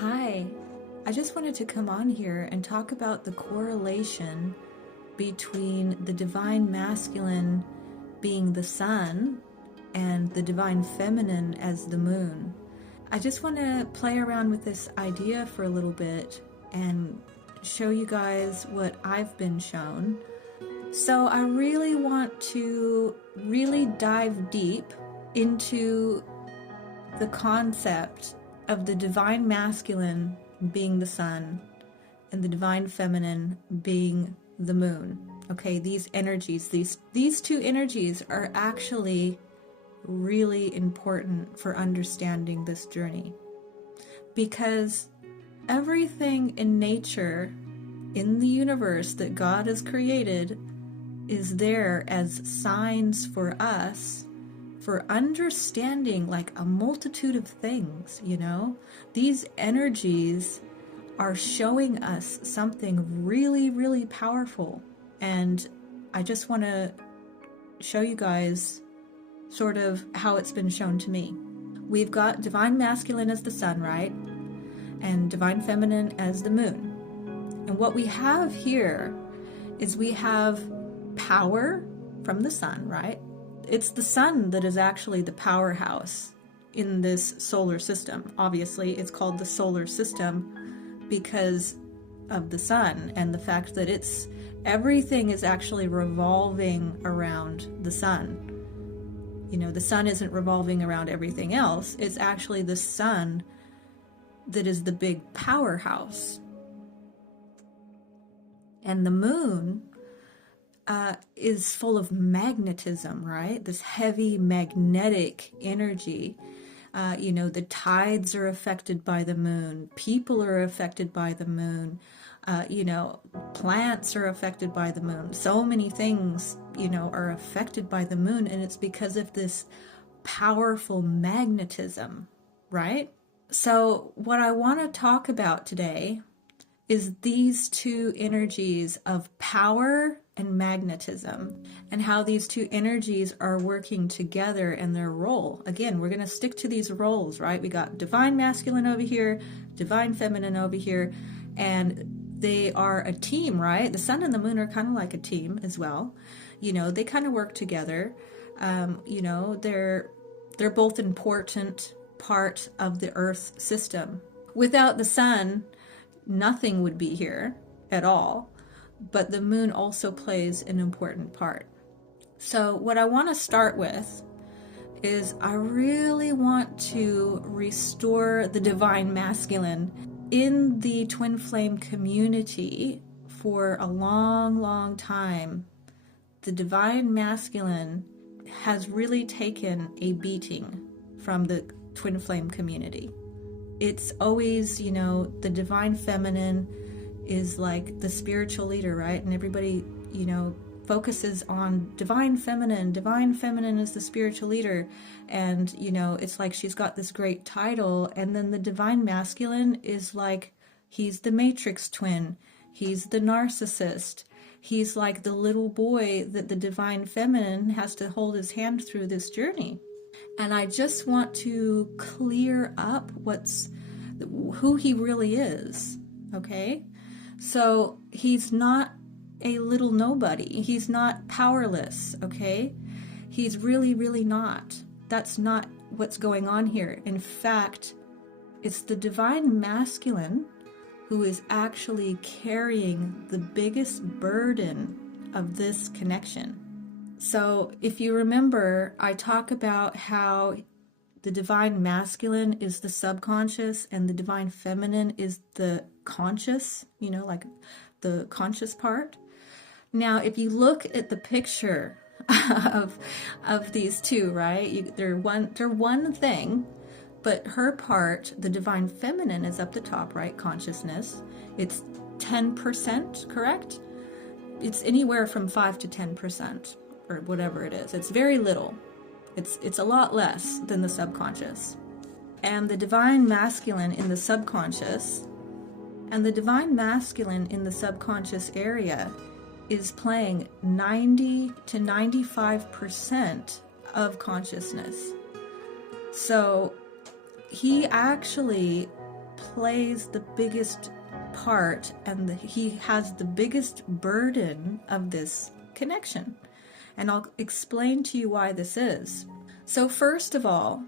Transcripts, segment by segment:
Hi, I just wanted to come on here and talk about the correlation between the divine masculine being the sun and the divine feminine as the moon. I just want to play around with this idea for a little bit and show you guys what I've been shown. So I really want to dive deep into the concept of the divine masculine being the sun and the divine feminine being the moon. Okay, these energies, these two energies are actually really important for understanding this journey, because everything in nature, in the universe that God has created, is there as signs for us for understanding like a multitude of things, you know? These energies are showing us something really, really powerful. And I just want to show you guys sort of how it's been shown to me. We've got divine masculine as the sun, right? And divine feminine as the moon. And what we have here is we have power from the sun, right? It's the sun that is actually the powerhouse in this solar system. Obviously, it's called the solar system because of the sun and the fact that everything is actually revolving around the sun. You know, the sun isn't revolving around everything else. It's actually the sun that is the big powerhouse. And the moon is full of magnetism, right? This heavy magnetic energy. The tides are affected by the moon. People are affected by the moon. Plants are affected by the moon. So many things, are affected by the moon, and it's because of this powerful magnetism, right? So what I want to talk about today is these two energies of power and magnetism, and how these two energies are working together and their role. Again, we're going to stick to these roles, right? We got divine masculine over here, divine feminine over here, and they are a team, right? The sun and the moon are kind of like a team as well. They kind of work together. They're both important part of the Earth system. Without the sun, nothing would be here at all, but the moon also plays an important part. So what I want to start with is I really want to restore the divine masculine in the twin flame community. For a long, long time, the divine masculine has really taken a beating from the twin flame community. It's always, the divine feminine is like the spiritual leader, right? And everybody, focuses on divine feminine. Divine feminine is the spiritual leader. And, it's like she's got this great title. And then the divine masculine is like, he's the matrix twin. He's the narcissist. He's like the little boy that the divine feminine has to hold his hand through this journey. And I just want to clear up who he really is, okay? So he's not a little nobody. He's not powerless, okay? He's really, really not. That's not what's going on here. In fact, it's the divine masculine who is actually carrying the biggest burden of this connection. So if you remember, I talk about how the divine masculine is the subconscious and the divine feminine is the conscious, like the conscious part. Now, if you look at the picture of these two, right, they're one thing, but her part, the divine feminine, is up the top, right? Consciousness. It's 10%, correct? It's anywhere from 5 to 10%. Or whatever it is. It's very little. It's a lot less than the subconscious. And the divine masculine in the subconscious area is playing 90 to 95% of consciousness. So he actually plays the biggest part, and he has the biggest burden of this connection. And I'll explain to you why this is. So first of all,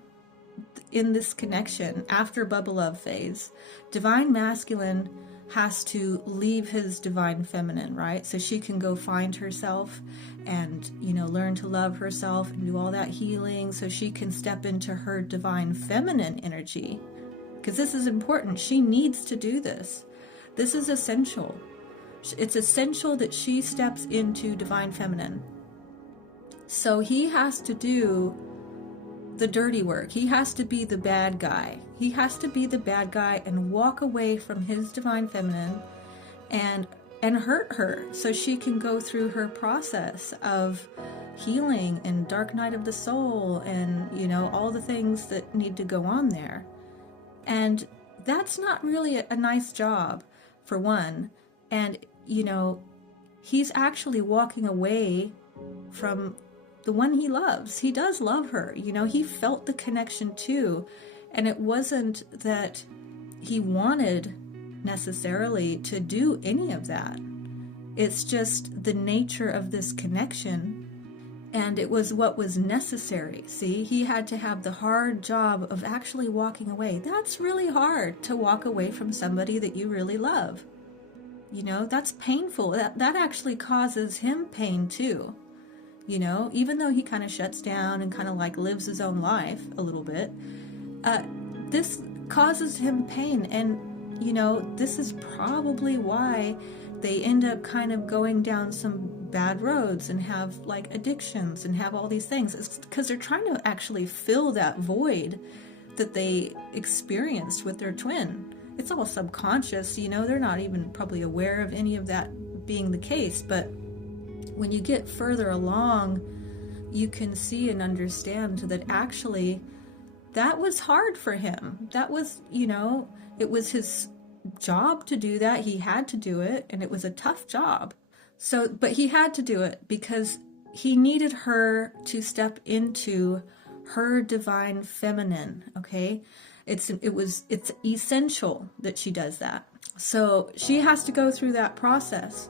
in this connection, after Bubble Love phase, divine masculine has to leave his divine feminine, right? So she can go find herself and, learn to love herself and do all that healing, so she can step into her divine feminine energy. Because this is important. She needs to do this. This is essential. It's essential that she steps into divine feminine. So he has to do the dirty work. He has to be the bad guy. He has to be the bad guy and walk away from his divine feminine and hurt her, so she can go through her process of healing and dark night of the soul and, all the things that need to go on there. And that's not really a nice job, for one. And, he's actually walking away from the one he loves. He does love her. He felt the connection too. And it wasn't that he wanted necessarily to do any of that. It's just the nature of this connection. And it was what was necessary. See, he had to have the hard job of actually walking away. That's really hard, to walk away from somebody that you really love. That's painful. That actually causes him pain too. Even though he kind of shuts down and kind of like lives his own life a little bit, this causes him pain. And, this is probably why they end up kind of going down some bad roads and have like addictions and have all these things. It's because they're trying to actually fill that void that they experienced with their twin. It's all subconscious, they're not even probably aware of any of that being the case. But when you get further along, you can see and understand that actually that was hard for him. That was, it was his job to do that. He had to do it, and it was a tough job. So, but he had to do it because he needed her to step into her divine feminine, okay? It's essential that she does that. So she has to go through that process.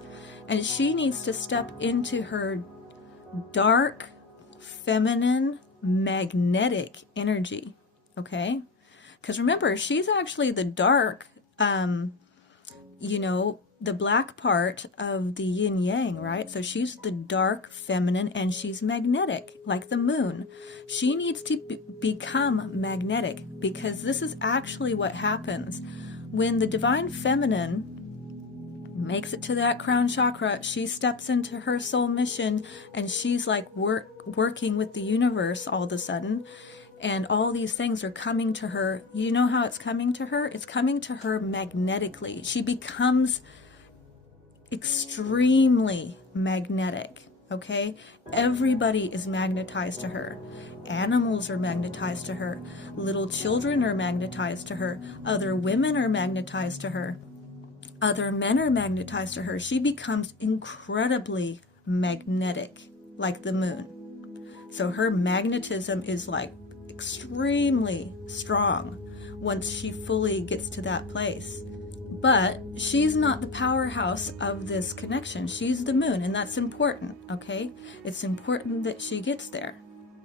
And she needs to step into her dark, feminine, magnetic energy, okay? Because remember, she's actually the dark, the black part of the yin yang, right? So she's the dark feminine, and she's magnetic, like the moon. She needs to become magnetic, because this is actually what happens when the divine feminine makes it to that crown chakra. She steps into her soul mission, and she's like working with the universe all of a sudden, and all these things are coming to her. You know how it's coming to her? It's coming to her magnetically. She becomes extremely magnetic, okay? Everybody is magnetized to her. Animals are magnetized to her. Little children are magnetized to her. Other women are magnetized to her. Other men are magnetized to her. She becomes incredibly magnetic, like the moon. So her magnetism is like extremely strong once she fully gets to that place. But she's not the powerhouse of this connection. She's the moon, and that's important, okay? It's important that she gets there.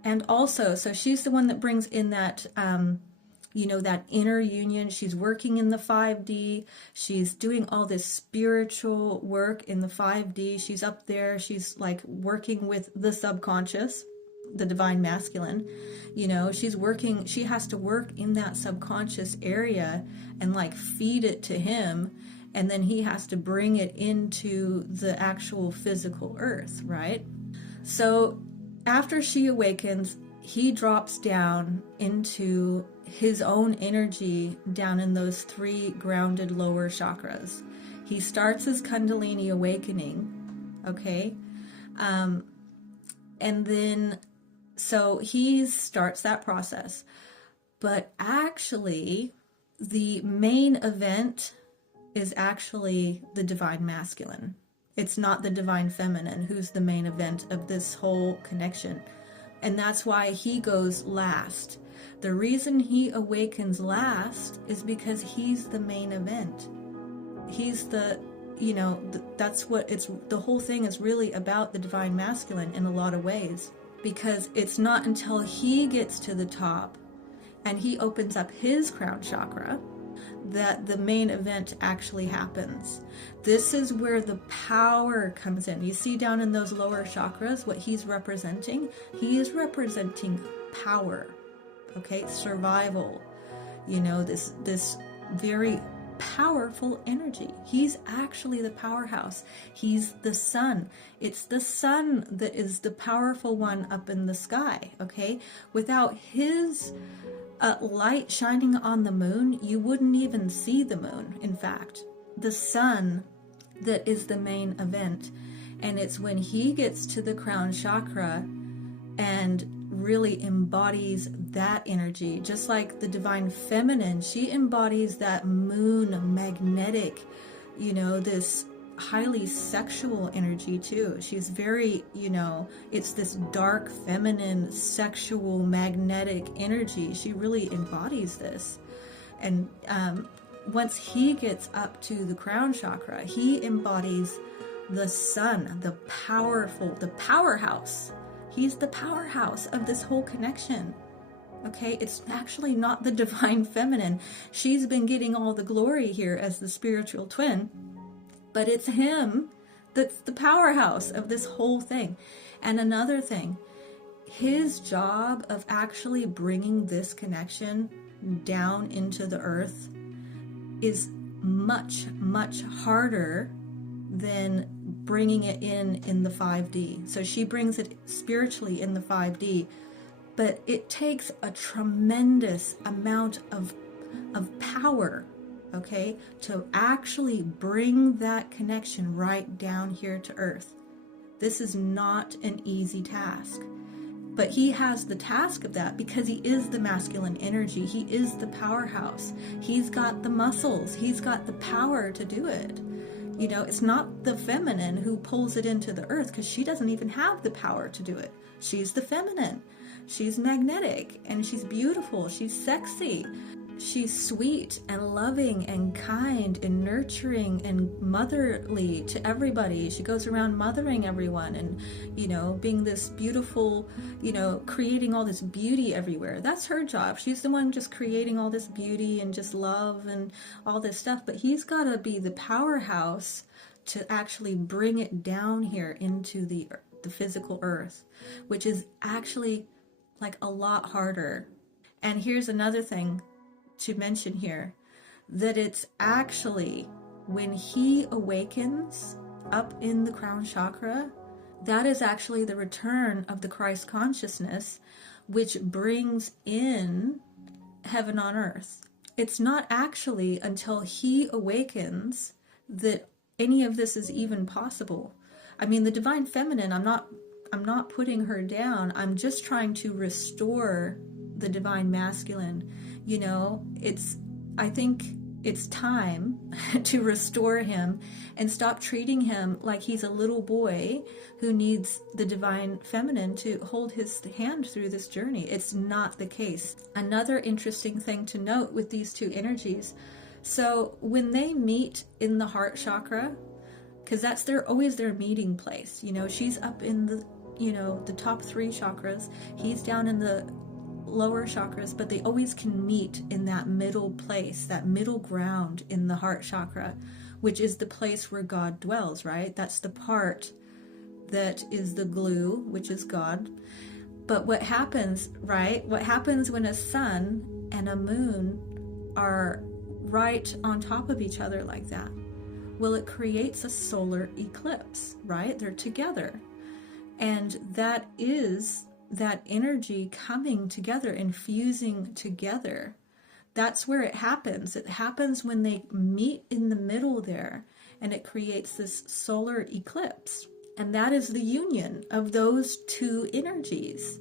And also, so she's the one that brings in that that inner union. She's working in the 5D. She's doing all this spiritual work in the 5D. She's up there. She's like working with the subconscious, the divine masculine. She's working, she has to work in that subconscious area and like feed it to him. And then he has to bring it into the actual physical earth, right? So after she awakens, he drops down into his own energy down in those 3 grounded lower chakras. He starts his Kundalini awakening, okay? And then, so he starts that process. But actually, the main event is actually the divine masculine. It's not the divine feminine who's the main event of this whole connection. And that's why he goes last. The reason he awakens last is because he's the main event. He's the, that's what the whole thing is really about, the divine masculine in a lot of ways. Because it's not until he gets to the top and he opens up his crown chakra that the main event actually happens. This is where the power comes in. You see down in those lower chakras what he's representing? He is representing power, okay? Survival, this very powerful energy. He's actually the powerhouse. He's the sun. It's the sun that is the powerful one up in the sky, okay? Without his light shining on the moon, you wouldn't even see the moon. In fact, the sun that is the main event. And it's when he gets to the crown chakra and really embodies that energy, just like the divine feminine, she embodies that moon magnetic, this highly sexual energy too. She's very, it's this dark feminine sexual magnetic energy. She really embodies this. And once he gets up to the crown chakra, he embodies the sun, the powerhouse. He's the powerhouse of this whole connection. Okay, it's actually not the divine feminine. She's been getting all the glory here as the spiritual twin, but it's him that's the powerhouse of this whole thing. And another thing, his job of actually bringing this connection down into the earth is much, much harder than bringing it in the 5D. So she brings it spiritually in the 5D, but it takes a tremendous amount of power, okay, to actually bring that connection right down here to earth. This is not an easy task, but he has the task of that because he is the masculine energy. He is the powerhouse. He's got the muscles. He's got the power to do it. It's not the feminine who pulls it into the earth, because she doesn't even have the power to do it. She's the feminine. She's magnetic and she's beautiful. She's sexy. She's sweet and loving and kind and nurturing and motherly to everybody. She goes around mothering everyone and, being this beautiful, creating all this beauty everywhere. That's her job. She's the one just creating all this beauty and just love and all this stuff. But he's got to be the powerhouse to actually bring it down here into the physical earth, which is actually like a lot harder. And here's another thing to mention here, that it's actually when he awakens up in the crown chakra, that is actually the return of the Christ consciousness, which brings in heaven on earth. It's not actually until he awakens that any of this is even possible. I mean, the divine feminine, I'm not putting her down. I'm just trying to restore the divine masculine. I think it's time to restore him and stop treating him like he's a little boy who needs the divine feminine to hold his hand through this journey. It's not the case. Another interesting thing to note with these two energies, so when they meet in the heart chakra, because that's always their meeting place, she's up in the top 3 chakras, he's down in the lower chakras, but they always can meet in that middle place, that middle ground in the heart chakra, which is the place where God dwells, right? That's the part that is the glue, which is God. But what happens, right? What happens when a sun and a moon are right on top of each other like that? Well, it creates a solar eclipse, right? They're together. And that is that energy coming together and fusing together. That's where it happens. It happens when they meet in the middle there, and it creates this solar eclipse. And that is the union of those two energies.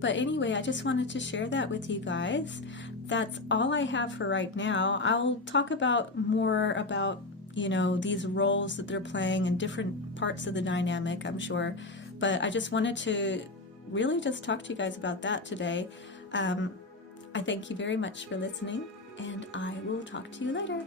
But anyway, I just wanted to share that with you guys. That's all I have for right now. I'll talk more about, these roles that they're playing in different parts of the dynamic, I'm sure. But I just wanted to really just talk to you guys about that today. I thank you very much for listening, and I will talk to you later.